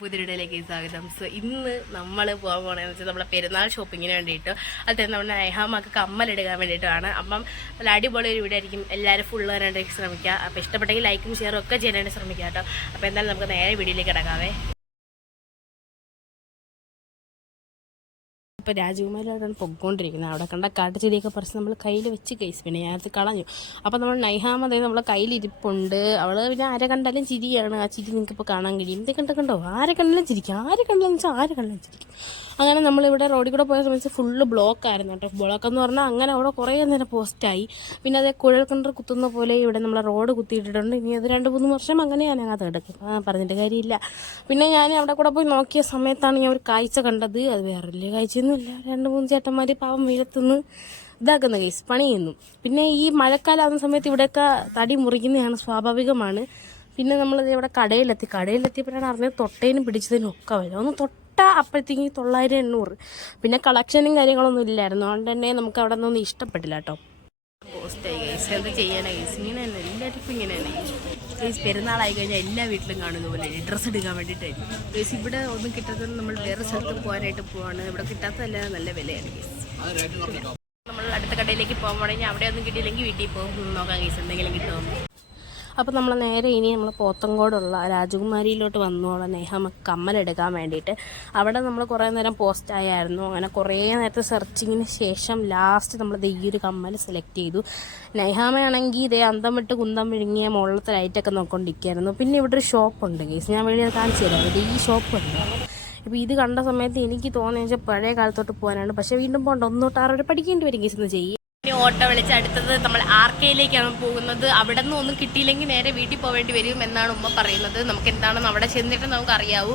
പുതിയൊരിടയിലേക്ക് സ്വാഗതം. സോ ഇന്ന് നമ്മൾ പോകാൻ പോകണമെന്ന് വെച്ചാൽ നമ്മളെ പെരുന്നാൾ ഷോപ്പിങ്ങിന് വേണ്ടിയിട്ട് അത് നമ്മുടെ നെഹാമക്ക് കമ്മലെടുക്കാൻ വേണ്ടിയിട്ടാണ്. അപ്പം നല്ല അടിപൊളി ഒരു വീഡിയോ ആയിരിക്കും. എല്ലാവരും ഫുള്ള് വരാനായിട്ട് ശ്രമിക്കുക. അപ്പോൾ ഇഷ്ടപ്പെട്ടെങ്കിൽ ലൈക്കും ഷെയറും ഒക്കെ ചെയ്യാനായിട്ട് ശ്രമിക്കുക കേട്ടോ. അപ്പോൾ എന്തായാലും നമുക്ക് നേരെ വീഡിയോയിലേക്ക് കിടക്കാവേ. ഇപ്പോൾ രാജകുമാരിയോടാണ് പൊയ്ക്കൊണ്ടിരിക്കുന്നത്. അവിടെ കണ്ട കാട്ടുചെടിയൊക്കെ പറിച്ച് നമ്മൾ കയ്യിൽ വെച്ച് കേസ് പിന്നെ ഞാനത് കളഞ്ഞു. അപ്പോൾ നമ്മൾ നൈഹാമ അതായത് നമ്മളെ കയ്യിലിരിപ്പുണ്ട്. അവൾ പിന്നെ ആരെ കണ്ടാലും ചിരിയാണ്. ആ ചിരി നിങ്ങൾക്കിപ്പോൾ കാണാൻ കഴിയും. ഇത് കണ്ടോ ആരെ കണ്ടാലും ചിരിക്കും. ആരെ കണ്ടാലും വെച്ചാൽ ആരെ കണ്ടാലും ചിരിക്കും. അങ്ങനെ നമ്മളിവിടെ റോഡിൽ കൂടെ പോയ സമയത്ത് ഫുള്ള് ബ്ലോക്കായിരുന്നു കേട്ടോ. ബ്ലോക്കെന്ന് പറഞ്ഞാൽ അങ്ങനെ അവിടെ കുറേ നേരം പോസ്റ്റായി. പിന്നെ അതേ കുഴൽക്കിണർ കുത്തുന്ന പോലെ ഇവിടെ നമ്മളെ റോഡ് കുത്തിയിട്ടിട്ടുണ്ട്. ഇനി അത് 2-3 വർഷം അങ്ങനെയാണ് അത് കിടക്കും. പറഞ്ഞിട്ട് കാര്യമില്ല. പിന്നെ ഞാൻ അവിടെ കൂടെ പോയി നോക്കിയ സമയത്താണ് ഞാൻ ഒരു കാഴ്ച കണ്ടത്. അത് വേറെ വലിയ കാഴ്ചയൊന്നുമില്ല. 2-3 ചേട്ടന്മാർ പാവം വെയിലത്തുനിന്ന് ഇതാക്കുന്ന കേസ് പണി ചെയ്യുന്നു. പിന്നെ ഈ മഴക്കാലം ആകുന്ന സമയത്ത് ഇവിടെയൊക്കെ തടി മുറിക്കുന്നതാണ്, സ്വാഭാവികമാണ്. പിന്നെ നമ്മളിത് ഇവിടെ കടയിലെത്തിയപ്പോഴാണ് അറിഞ്ഞത് തൊട്ടേനും പിടിച്ചതിനും ഒക്കെ വരും. ഒന്ന് അപ്പോഴത്തേക്ക് 900-800. പിന്നെ കളക്ഷനും കാര്യങ്ങളൊന്നും ഇല്ലായിരുന്നു. അതുകൊണ്ട് തന്നെ നമുക്ക് അവിടെ നിന്നൊന്നും ഇഷ്ടപ്പെട്ടില്ല കേട്ടോ. പോസ്റ്റായി ഗൈസ്, എന്ത് ചെയ്യാനാണ് ഗൈസ്, ഇങ്ങനെ തന്നെ എല്ലാവർക്കും ഇങ്ങനെ തന്നെ ഗൈസ്. പെരുന്നാളായി കഴിഞ്ഞാൽ എല്ലാ വീട്ടിലും കാണുന്ന പോലെ ഡ്രസ്സ് എടുക്കാൻ വേണ്ടിയിട്ടായിരിക്കും ഗൈസ്. ഇവിടെ ഒന്നും കിട്ടാത്തത് നമ്മൾ വേറെ സ്ഥലത്ത് പോകാനായിട്ട് പോവാണ്. ഇവിടെ കിട്ടാത്തതല്ല, നല്ല വിലയാണ് ഗൈസ്. നമ്മൾ അടുത്ത കടയിലേക്ക് പോകുമ്പോഴെങ്കിൽ അവിടെ ഒന്നും കിട്ടിയില്ലെങ്കിൽ വീട്ടിൽ പോകും നോക്കാം ഗൈസ്, എന്തെങ്കിലും കിട്ടുമോ. അപ്പോൾ നമ്മൾ നേരെ ഇനി നമ്മൾ പോത്തങ്കോടുള്ള രാജകുമാരിയിലോട്ട് വന്നോളാം നെഹാമ കമ്മലെടുക്കാൻ വേണ്ടിയിട്ട്. അവിടെ നമ്മൾ കുറേ നേരം പോസ്റ്റായിരുന്നു. അങ്ങനെ കുറേ നേരത്തെ സെർച്ചിങ്ങിന് ശേഷം ലാസ്റ്റ് നമ്മൾ ഈ ഒരു കമ്മൽ സെലക്ട് ചെയ്തു. നെഹാമയാണെങ്കിൽ ഇതേ അന്തം വിട്ട് കുന്തം വിഴുങ്ങിയ മുകളിലത്തെ ലൈറ്റൊക്കെ നോക്കിക്കൊണ്ടിരിക്കുകയായിരുന്നു. പിന്നെ ഇവിടെ ഒരു ഷോപ്പുണ്ട് കേസ്, ഞാൻ വെളിയിൽ കാണിച്ചു തരാം. ഇത് ഈ ഷോപ്പുണ്ട്. ഇപ്പോൾ ഇത് കണ്ട സമയത്ത് എനിക്ക് തോന്നിയെന്ന് വെച്ചാൽ പഴയ കാലത്തോട്ട് പോകാനാണ്. പക്ഷേ വീണ്ടും പോകണ്ട, 1-6 വരെ പഠിക്കേണ്ടി വരും കേസ്. എന്ന് ചെയ്യും. ഇനി ഓട്ടോ വിളിച്ച് അടുത്തത് നമ്മൾ ആർക്കയിലേക്കാണ് പോകുന്നത്. അവിടെ നിന്ന് ഒന്നും കിട്ടിയില്ലെങ്കിൽ നേരെ വീട്ടിൽ പോവേണ്ടി വരും എന്നാണ് ഉമ്മ പറയുന്നത്. നമുക്ക് എന്താണെന്ന് അവിടെ ചെന്നിട്ട് നമുക്ക് അറിയാവൂ.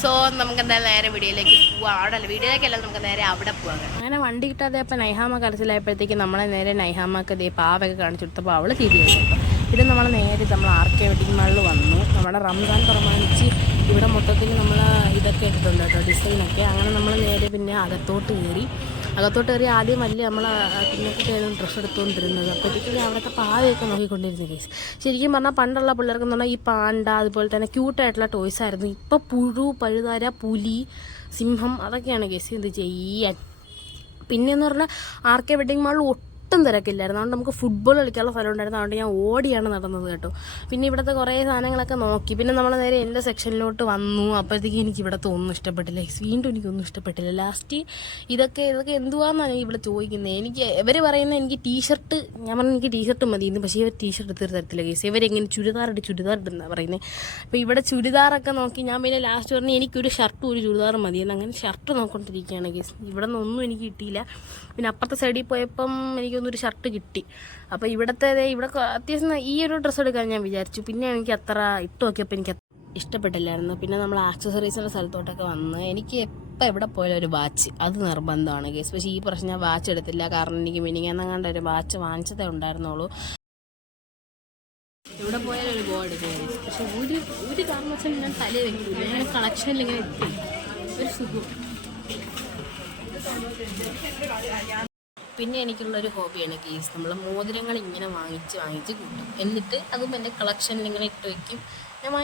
സോ നമുക്ക് എന്തായാലും നേരെ വീഡിയോയിലേക്ക് പോവാം. അവിടെ വീഡിയോയിലേക്കല്ല, നമുക്ക് നേരെ അവിടെ പോകാം. അങ്ങനെ വണ്ടി കിട്ടാതെ അപ്പം നൈഹാമ കരച്ചിലായപ്പോഴത്തേക്ക് നമ്മളെ നേരെ നൈഹാമക്ക് ഇതേ പാവൊക്കെ കാണിച്ചു കൊടുത്തപ്പോൾ അവൾ തിരികെ. ഇത് നമ്മൾ നേരെ നമ്മൾ ആർക്കെ വെഡിങ് മാളിൽ വന്നു. നമ്മുടെ റംസാൻ പ്രമാണിച്ച് ഇവിടെ മൊത്തത്തിൽ നമ്മൾ ഇതൊക്കെ ഇട്ടിട്ടുണ്ട് കേട്ടോ, ഡിസൈനൊക്കെ. അങ്ങനെ നമ്മൾ നേരെ പിന്നെ അകത്തോട്ട് കയറി ആദ്യം വലിയ നമ്മൾ കുഞ്ഞൊക്കെയായിരുന്നു ഡ്രസ്സ് എടുത്തുകൊണ്ടിരുന്നത്. അപ്പോഴത്തേക്കും അവിടുത്തെ പാവയൊക്കെ നോക്കിക്കൊണ്ടിരുന്നു കേസ്. ശരിക്കും പറഞ്ഞാൽ പണ്ടുള്ള പിള്ളേർക്കെന്ന് പറഞ്ഞാൽ ഈ പാണ്ട അതുപോലെ തന്നെ ക്യൂട്ടായിട്ടുള്ള ടോയ്സ് ആയിരുന്നു. ഇപ്പോൾ പുഴു, പഴുതാര, പുലി, സിംഹം അതൊക്കെയാണ് കേസ്. ഇത് ചെയ്യാൻ പിന്നെയെന്ന് പറഞ്ഞാൽ ആർക്കെ വെഡിങ് മാളിൽ ഒട്ടും തിരക്കില്ലായിരുന്നു. അതുകൊണ്ട് നമുക്ക് ഫുട്ബോൾ കളിക്കാനുള്ള സ്ഥലം ഉണ്ടായിരുന്നു. അതുകൊണ്ട് ഞാൻ ഓടിയാണ് നടന്നത് കേട്ടോ. പിന്നെ ഇവിടുത്തെ കുറേ സാധനങ്ങളൊക്കെ നോക്കി. പിന്നെ നമ്മൾ നേരെ എൻ്റെ സെക്ഷനിലോട്ട് വന്നു. അപ്പോഴത്തേക്കും എനിക്ക് ഇവിടുത്തെ ഒന്നും ഇഷ്ടപ്പെട്ടില്ല. വീണ്ടും എനിക്കൊന്നും ഇഷ്ടപ്പെട്ടില്ല. ലാസ്റ്റ് ഇതൊക്കെ എന്തുവാന്നാണ് ഇവിടെ ചോദിക്കുന്നത്. ഇവർ പറയുന്നത് എനിക്ക് ടീഷർട്ട്, ഞാൻ പറഞ്ഞു എനിക്ക് ടീഷർട്ട് മതിയെന്ന്. പക്ഷേ ഇവർ ടീഷർട്ട് എടുത്ത് തരത്തില്ല കേസ്. ഇവരെങ്ങനെ ചുരിദാർ ഇടുന്നാണ് പറയുന്നത്. അപ്പോൾ ഇവിടെ ചുരിദാറൊക്കെ നോക്കി. ഞാൻ പിന്നെ ലാസ്റ്റ് പറഞ്ഞു എനിക്കൊരു ഷർട്ടും ഒരു ചുരിദാറും മതിയെന്ന്. അങ്ങനെ ഷർട്ട് നോക്കിക്കൊണ്ടിരിക്കുകയാണ് കേസ്. ഇവിടെ നിന്നൊന്നും എനിക്ക് കിട്ടിയില്ല. പിന്നെ അപ്പുറത്തെ സൈഡിൽ പോയപ്പം എനിക്കൊന്നൊരു ഷർട്ട് കിട്ടി. അപ്പോൾ ഇവിടെ അത്യാവശ്യം ഈ ഒരു ഡ്രസ്സ് എടുക്കാൻ ഞാൻ വിചാരിച്ചു. പിന്നെ എനിക്ക് അത്ര ഇട്ട് നോക്കിയപ്പോൾ എനിക്ക് ഇഷ്ടപ്പെട്ടില്ലായിരുന്നു. പിന്നെ നമ്മൾ ആക്സസറീസിൻ്റെ സ്ഥലത്തോട്ടൊക്കെ വന്ന് എനിക്ക് എപ്പോൾ എവിടെ പോയാലും ഒരു വാച്ച് അത് നിർബന്ധമാണ് കേസ്. പക്ഷേ ഈ പ്രശ്നം ഞാൻ വാച്ച് എടുത്തില്ല. കാരണം എനിക്ക് മിനിങ്ങാന്നങ്ങാണ്ട് ഒരു വാച്ച് വാങ്ങിച്ചതേ ഉണ്ടായിരുന്നുള്ളൂ. ഇവിടെ പോയാലും ഒരു ഗോൾഡ് എടുക്കുക. പക്ഷെ ഒരു കാരണവശാലും ഞാൻ തലയിൽ വെക്കില്ല. ഞാൻ കളക്ഷനിൽ ഇങ്ങനെ എത്തി ഒരു സുഖം. പിന്നെ എനിക്കുള്ളൊരു ഹോബിയാണ് കേസ്, നമ്മൾ മോതിരങ്ങൾ ഇങ്ങനെ വാങ്ങിച്ച് കൂട്ടും. എന്നിട്ട് അതും എൻ്റെ കളക്ഷനിൽ ഇങ്ങനെ ഇട്ട് വയ്ക്കും. ഞാൻ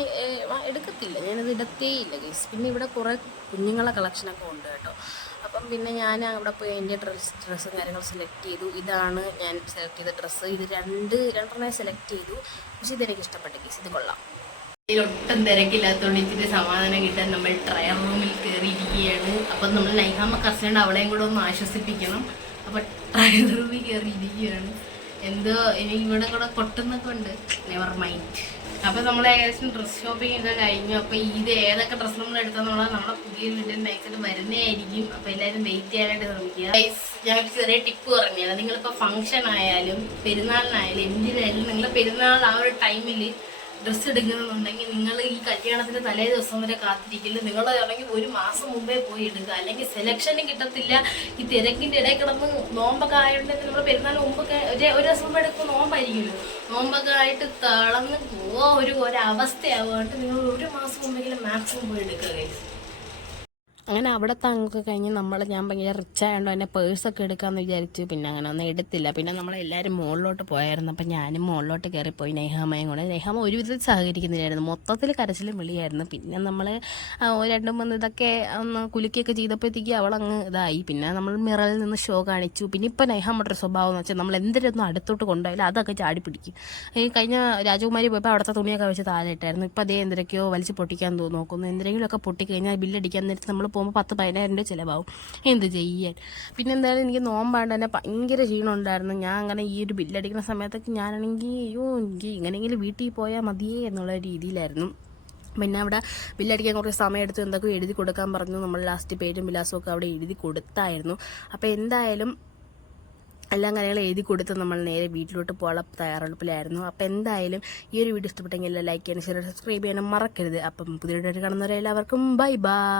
എടുക്കത്തില്ല, ഞാനത് ഇടത്തേയില്ല കേസ്. പിന്നെ ഇവിടെ കുറേ കുഞ്ഞുങ്ങളെ കളക്ഷനൊക്കെ ഉണ്ട് കേട്ടോ. അപ്പം പിന്നെ ഞാൻ അവിടെ പോയി എൻ്റെ ഡ്രസ്സും കാര്യങ്ങളും സെലക്ട് ചെയ്തു. ഇതാണ് ഞാൻ സെലക്ട് ചെയ്ത ഡ്രസ്സ്. ഇത് രണ്ടെണ്ണം സെലക്ട് ചെയ്തു. പക്ഷേ ഇതെനിക്ക് ഇഷ്ടപ്പെട്ട കേസ്, ഇത് കൊള്ളാം. ഒട്ടും തിരക്കില്ലാത്തതുകൊണ്ട് ഇച്ചിരി സമാധാനം കിട്ടാൻ നമ്മൾ ട്രയൽ റൂമിൽ കയറിയിരിക്കുകയാണ്. അപ്പം നമ്മൾ നൈഹാമ കസിനുണ്ട്, അവളെയും കൂടെ ഒന്ന് ആശ്വസിപ്പിക്കണം. അപ്പോൾ ട്രയൽ റൂമിൽ കയറിയിരിക്കുകയാണ്. എന്തോ ഇനി ഇവിടെ കൂടെ കൊട്ടുന്നൊക്കെ ഉണ്ട്, നെവർ മൈൻഡ്. അപ്പോൾ നമ്മൾ ഏകദേശം ഡ്രസ്സ് ഷോപ്പിംഗ് ഒക്കെ കഴിഞ്ഞു. അപ്പോൾ ഇത് ഏതൊക്കെ ഡ്രസ്സ് നമ്മൾ എടുത്താന്നുള്ളത് നമ്മളെ പുതിയ വീഡിയോ മാക്സിമം വരുന്നതായിരിക്കും. അപ്പോൾ എല്ലാവരും വെയിറ്റ് ചെയ്യാനായിട്ട് ശ്രമിക്കുക. ഞങ്ങൾക്ക് ചെറിയ ടിപ്പ് പറഞ്ഞുതരാം. നിങ്ങളിപ്പോൾ ഫംഗ്ഷൻ ആയാലും പെരുന്നാളിനായാലും എന്തിനായാലും നിങ്ങൾ പെരുന്നാൾ ആ ഒരു ടൈമിൽ ഡ്രസ്സ് എടുക്കണമെന്നുണ്ടെങ്കിൽ നിങ്ങൾ ഈ കല്യാണത്തിന് തലേ ദിവസം വരെ കാത്തിരിക്കില്ല. നിങ്ങൾ അല്ലെങ്കിൽ 1 മാസം മുമ്പേ പോയി എടുക്കുക. അല്ലെങ്കിൽ സെലക്ഷന് കിട്ടത്തില്ല. ഈ തിരക്കിൻ്റെ ഇടയിൽ കിടന്ന് നോമ്പൊക്കെ ആയിട്ടുണ്ടെങ്കിൽ നമ്മൾ പെരുന്നാൾ മുമ്പൊക്കെ ഒരു ദിവസം മുമ്പ് എടുക്കുമ്പോൾ നോമ്പായിരിക്കുമല്ലോ. നോമ്പൊക്കെ ആയിട്ട് തളർന്ന് ഒരു അവസ്ഥയാവുകയായിട്ട് നിങ്ങൾ 1 മാസം മുമ്പെങ്കിലും മാക്സിമം പോയി എടുക്കുക. അങ്ങനെ അവിടെ താങ്ങൊക്കെ കഴിഞ്ഞ് ഞാൻ ഭയങ്കര റിച്ച് ആയതുകൊണ്ട് തന്നെ പേഴ്സൊക്കെ എടുക്കാമെന്ന് വിചാരിച്ചു. പിന്നെ അങ്ങനെ ഒന്നും എടുത്തില്ല. പിന്നെ നമ്മളെല്ലാവരും മുകളിലോട്ട് പോയായിരുന്നു. അപ്പം ഞാനും മുകളിലോട്ട് കയറിപ്പോയി നെയ്ഹാമയും കൂടെ. നെയ്ഹാമ ഒരു വിധത്തിൽ സഹകരിക്കുന്നില്ലായിരുന്നു, മൊത്തത്തിൽ കരച്ചിലും വിളിയായിരുന്നു. പിന്നെ നമ്മൾ രണ്ടും മൂന്ന് ഇതൊക്കെ ഒന്ന് കുലുക്കിയൊക്കെ ചെയ്തപ്പോഴത്തേക്ക് അവളങ്ങ് ഇതായി. പിന്നെ നമ്മൾ മിററിൽ നിന്ന് ഷോ കാണിച്ചു. പിന്നെ ഇപ്പം നെയ്ഹാമയുടെ സ്വഭാവം എന്ന് വെച്ചാൽ നമ്മൾ എന്തിനൊന്നും അടുത്തോട്ട് കൊണ്ടുപോയാലും അതൊക്കെ ചാടി പിടിക്കും. ഈ കഴിഞ്ഞ രാജകുമാരി പോയപ്പോൾ അവിടുത്തെ തുണിയൊക്കെ വെച്ച് താഴെ ഇട്ടായിരുന്നു. ഇപ്പം അതേ എന്തൊക്കെയോ വലിച്ച് പൊട്ടിക്കാൻ നോക്കുന്നു. എന്തെങ്കിലുമൊക്കെ പൊട്ടിക്കഴിഞ്ഞാൽ ബില്ലടിക്കാൻ നേരത്ത് നമ്മൾ പോകുമ്പോൾ 10-15 രൂപ ചിലവാകും. എന്ത് ചെയ്യാൻ. പിന്നെ എന്തായാലും എനിക്ക് നോമ്പാണ്ട് തന്നെ ഭയങ്കര ക്ഷീണം ഉണ്ടായിരുന്നു. ഞാൻ അങ്ങനെ ഈ ഒരു ബില്ലടിക്കുന്ന സമയത്തൊക്കെ ഞാനാണെങ്കിൽ എനിക്ക് ഇങ്ങനെയെങ്കിലും വീട്ടിൽ പോയാൽ മതിയേ എന്നുള്ള രീതിയിലായിരുന്നു. പിന്നെ അവിടെ ബില്ലടിക്കാൻ കുറച്ച് സമയം എടുത്ത് എന്തൊക്കെ എഴുതി കൊടുക്കാൻ പറഞ്ഞു. നമ്മൾ ലാസ്റ്റ് പേരും വിലാസവും ഒക്കെ അവിടെ എഴുതി കൊടുത്തായിരുന്നു. അപ്പോൾ എന്തായാലും എല്ലാം കാര്യങ്ങളും എഴുതി കൊടുത്ത് നമ്മൾ നേരെ വീട്ടിലോട്ട് പോകാനുള്ള തയ്യാറെടുപ്പിലായിരുന്നു. അപ്പോൾ എന്തായാലും ഈ ഒരു വീഡിയോ ഇഷ്ടപ്പെട്ടെങ്കിൽ ലൈക്ക് ചെയ്യാനും ഷെയർ സബ്സ്ക്രൈബ് ചെയ്യാനും മറക്കരുത്. അപ്പം പുതിയ വീഡിയോ കാണുന്നവരെ എല്ലാവർക്കും ബൈ ബൈ.